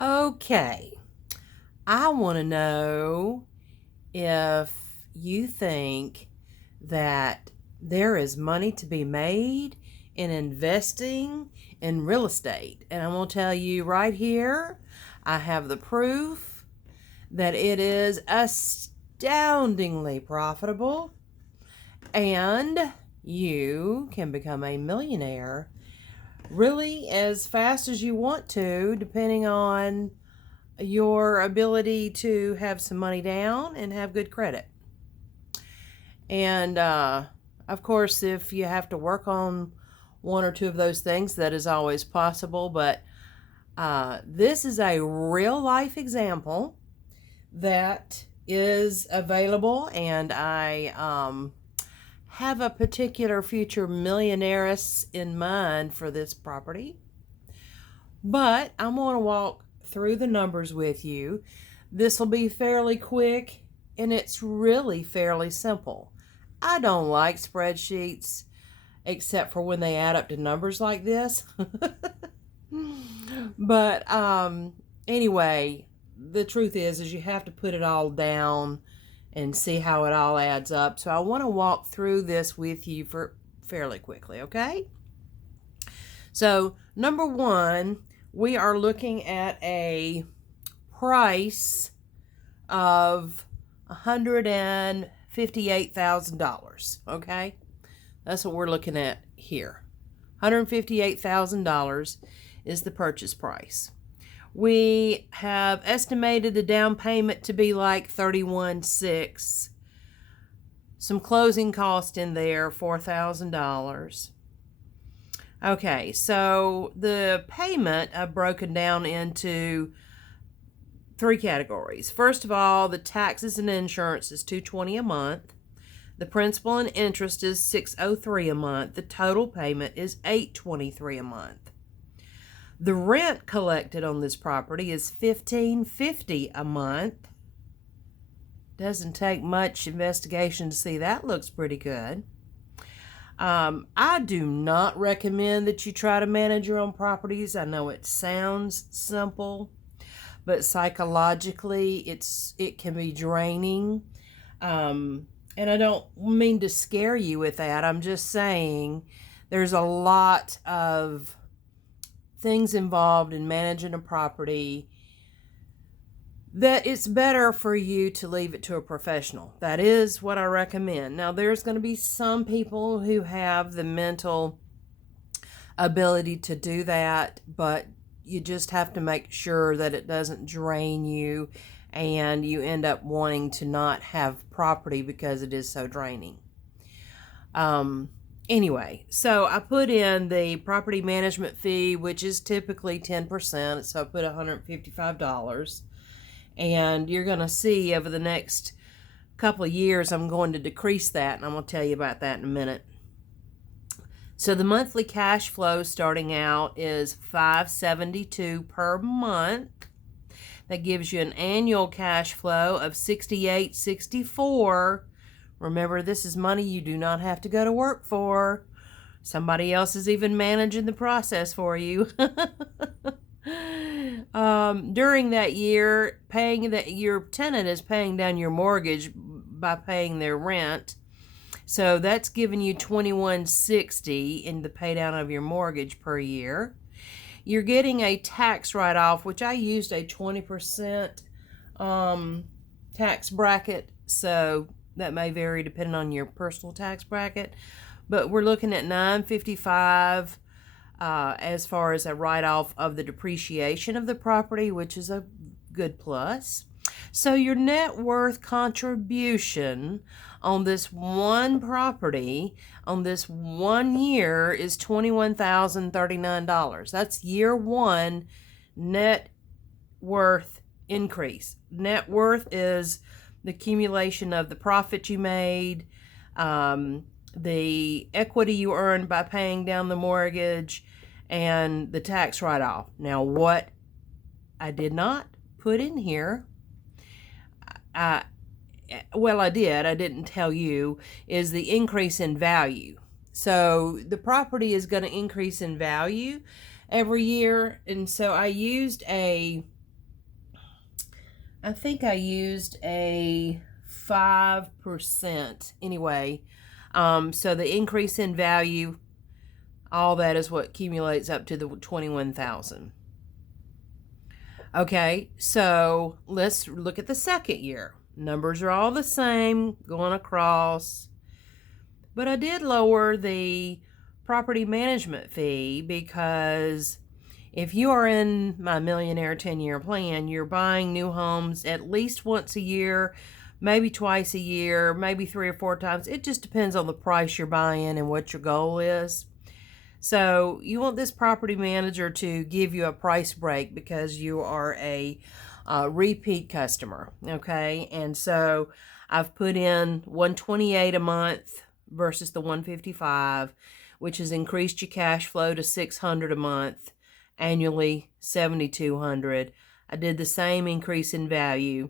Okay, I want to know if you think that there is money to be made in investing in real estate. And I'm going to tell you right here, I have the proof that it is astoundingly profitable and you can become a millionaire really as fast as you want to, depending on your ability to have some money down and have good credit. And of course, if you have to work on one or two of those things, that is always possible. But this is a real life example that is available, and I have a particular future millionairess in mind for this property. But I'm going to walk through the numbers with you. This will be fairly quick, and it's really fairly simple. I don't like spreadsheets except for when they add up to numbers like this. But anyway, the truth is you have to put it all down and see how it all adds up. So I want to walk through this with you for fairly quickly, okay? So number one, we are looking at a price of $158,000, okay? That's what we're looking at here. $158,000 is the purchase price. We have estimated the down payment to be like $31,600. Some closing cost in there, $4,000. Okay, so the payment I've broken down into three categories. First of all, the taxes and insurance is $220 a month. The principal and interest is $603 a month. The total payment is $823 a month. The rent collected on this property is $1,550 a month. Doesn't take much investigation to see that looks pretty good. I do not recommend that you try to manage your own properties. I know it sounds simple, but psychologically it can be draining. And I don't mean to scare you with that. I'm just saying there's a lot of things involved in managing a property that it's better for you to leave it to a professional. That is what I recommend. Now, there's going to be some people who have the mental ability to do that, but you just have to make sure that it doesn't drain you and you end up wanting to not have property because it is so draining. Anyway, so I put in the property management fee, which is typically 10%, so I put $155. And you're going to see over the next couple of years, I'm going to decrease that, and I'm going to tell you about that in a minute. So the monthly cash flow starting out is $572 per month. That gives you an annual cash flow of $68.64. Remember, this is money you do not have to go to work for. Somebody else is even managing the process for you. During that year, your tenant is paying down your mortgage by paying their rent. So that's giving you $21.60 in the pay down of your mortgage per year. You're getting a tax write-off, which I used a 20% tax bracket, so that may vary depending on your personal tax bracket. But we're looking at $955 as far as a write-off of the depreciation of the property, which is a good plus. So your net worth contribution on this one property, on this 1 year, is $21,039. That's year one net worth increase. Net worth is the accumulation of the profit you made, the equity you earned by paying down the mortgage, and the tax write-off. Now, what I did not put in here, I didn't tell you, is the increase in value. So the property is going to increase in value every year, and so I used a I think I used a 5% anyway. So the increase in value, all that is what accumulates up to the 21,000. Okay, so let's look at the second year. Numbers are all the same going across, but I did lower the property management fee because if you are in my Millionaire 10-year plan, you're buying new homes at least once a year, maybe twice a year, maybe 3 or 4 times. It just depends on the price you're buying and what your goal is. So you want this property manager to give you a price break because you are a repeat customer, okay? And so I've put in $128 a month versus the $155, which has increased your cash flow to $600 a month, annually $7,200. I did the same increase in value.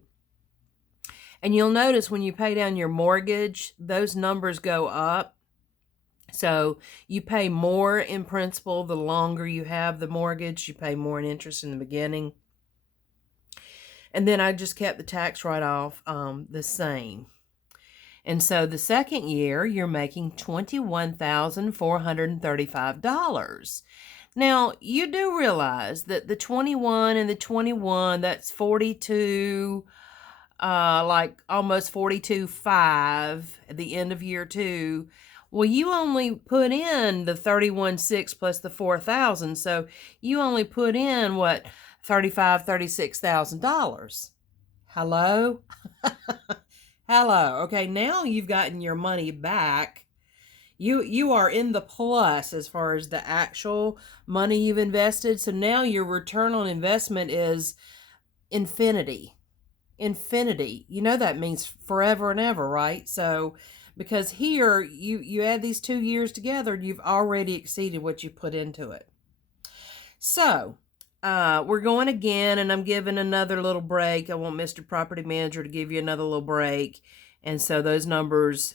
And you'll notice when you pay down your mortgage, those numbers go up. So you pay more in principal the longer you have the mortgage. You pay more in interest in the beginning. And then I just kept the tax write-off the same. And so the second year, you're making $21,435. Now, you do realize that the 21 and the 21, that's 42, like almost 42.5 at the end of year 2. Well, you only put in the 31.6 plus the 4,000, so you only put in what, $36,000. Hello? Hello. Okay, now you've gotten your money back. You are in the plus as far as the actual money you've invested. So now your return on investment is infinity. Infinity. You know that means forever and ever, right? So because here you add these 2 years together, you've already exceeded what you put into it. So we're going again, and I'm giving another little break. I want Mr. Property Manager to give you another little break. And so those numbers,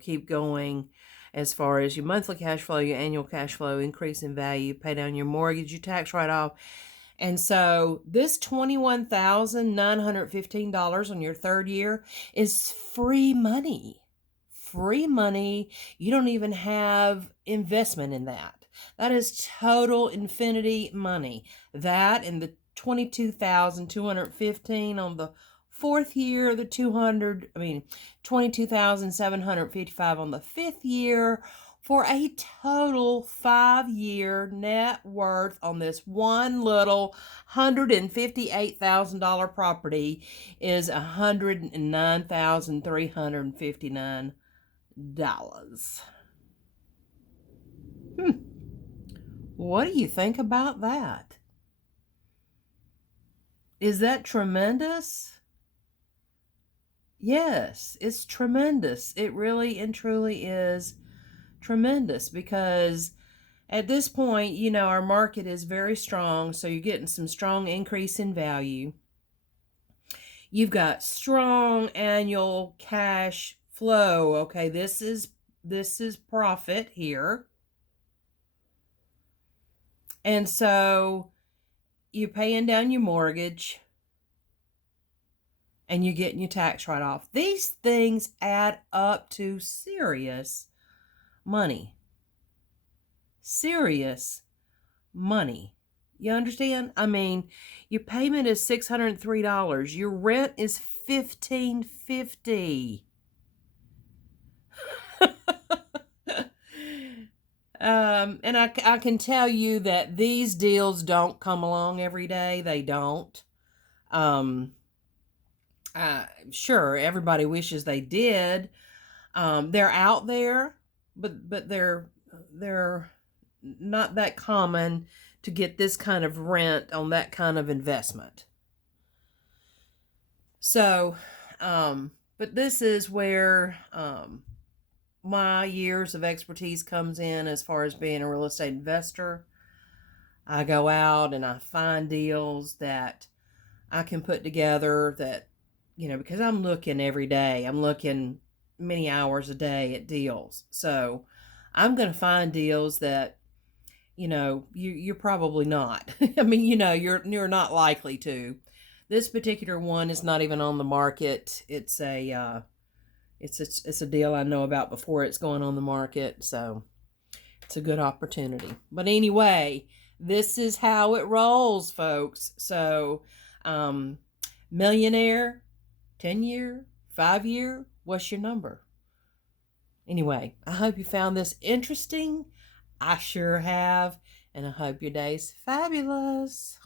keep going as far as your monthly cash flow, your annual cash flow, increase in value, pay down your mortgage, your tax write-off. And so this $21,915 on your third year is free money. Free money. You don't even have investment in that. That is total infinity money. That and the $22,215 on the fourth year, the 22,755 on the fifth year, for a total 5-year net worth on this one little $158,000 property is $109,359. What do you think about that? Is that tremendous? Yes, it's tremendous. It really and truly is tremendous because at this point, our market is very strong, so you're getting some strong increase in value. You've got strong annual cash flow. Okay, this is profit here. And so you're paying down your mortgage and you're getting your tax write-off. These things add up to serious money. Serious money. You understand? I mean, your payment is $603. Your rent is $1,550. And I can tell you that these deals don't come along every day. They don't. Sure, everybody wishes they did. They're out there, but they're not that common to get this kind of rent on that kind of investment. So, but this is where my years of expertise comes in as far as being a real estate investor. I go out and I find deals that I can put together that, because I'm looking every day. I'm looking many hours a day at deals. So I'm going to find deals that, you're probably not. I mean, you're not likely to. This particular one is not even on the market. It's a deal I know about before it's going on the market, so it's a good opportunity. But anyway, this is how it rolls, folks. So, millionaire, 10-year, 5-year, what's your number? Anyway, I hope you found this interesting. I sure have, and I hope your day's fabulous.